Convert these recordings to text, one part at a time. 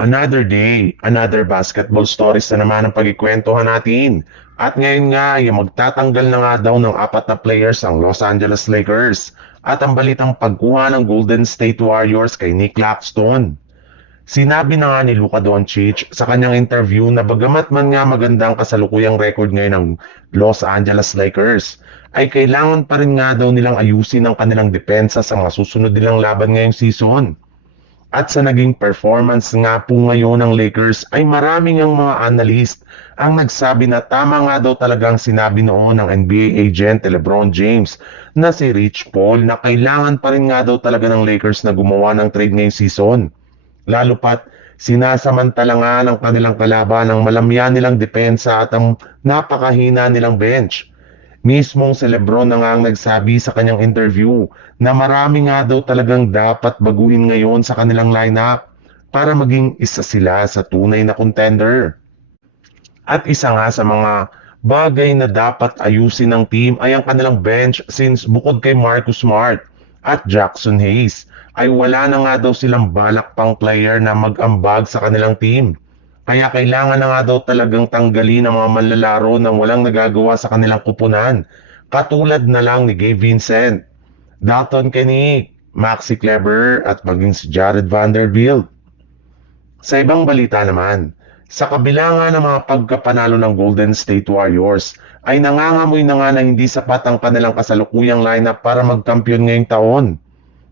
Another day, another basketball stories na naman ang pagkikwentuhan natin. At ngayon nga, yung magtatanggal na nga daw ng 4 na players ang Los Angeles Lakers. At ang balitang pagkuha ng Golden State Warriors kay Nick Claxton. Sinabi na nga ni Luka Doncic sa kanyang interview na bagamat man nga magandang kasalukuyang record ngayon ng Los Angeles Lakers, ay kailangan pa rin nga daw nilang ayusin ang kanilang depensa sa mga susunod nilang laban ngayong season. At sa naging performance nga po ngayon ng Lakers ay maraming ang mga analyst ang nagsabi na tama nga daw talagang sinabi noon ng NBA agent LeBron James na si Rich Paul na kailangan pa rin nga daw talaga ng Lakers na gumawa ng trade ngayong season. Lalo pat sinasamantala nga ng kanilang kalaban ang malamya nilang depensa at ang napakahina nilang bench. Mismong si Lebron na nga ang nagsabi sa kanyang interview na marami nga daw talagang dapat baguhin ngayon sa kanilang lineup para maging isa sila sa tunay na contender. At isa nga sa mga bagay na dapat ayusin ng team ay ang kanilang bench since bukod kay Marcus Smart at Jackson Hayes ay wala na nga daw silang balak pang player na mag-ambag sa kanilang team. Kaya kailangan na nga daw talagang tanggalin ang mga manlalaro nang walang nagagawa sa kanilang kupunan. Katulad na lang ni Gabe Vincent, Dalton Kenick, Maxi Kleber at maging si Jared Vanderbilt. Sa ibang balita naman, sa kabila nga ng mga pagkapanalo ng Golden State Warriors, ay nangangamoy na nga na hindi sapat ang kanilang kasalukuyang lineup para magkampiyon ngayong taon.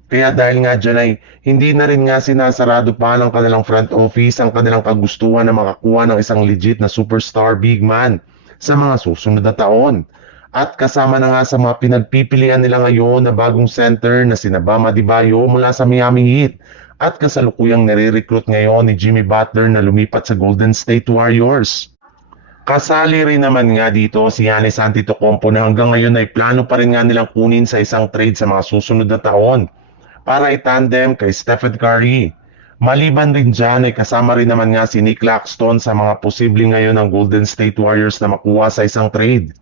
Kaya dahil nga dyan ay hindi na rin nga sinasarado pa ng kanilang front office ang kanilang kagustuhan na makakuha ng isang legit na superstar big man sa mga susunod na taon. At kasama na nga sa mga pinagpipilian nila ngayon na bagong center na sina Bam Adebayo mula sa Miami Heat at kasalukuyang nire-recruit ngayon ni Jimmy Butler na lumipat sa Golden State Warriors. Kasali rin naman nga dito si Giannis Antetokounmpo na hanggang ngayon ay plano pa rin nga nilang kunin sa isang trade sa mga susunod na taon para itandem kay Stephen Curry. Maliban rin dyan ay kasama rin naman nga si Nick Claxton sa mga posibleng ngayon ng Golden State Warriors na makuha sa isang trade.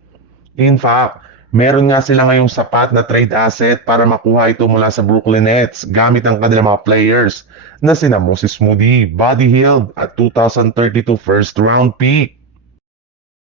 In fact, meron nga sila ngayong sapat na trade asset para makuha ito mula sa Brooklyn Nets gamit ang kanilang mga players na sina Moses Moody, Buddy Hield at 2032 first round pick.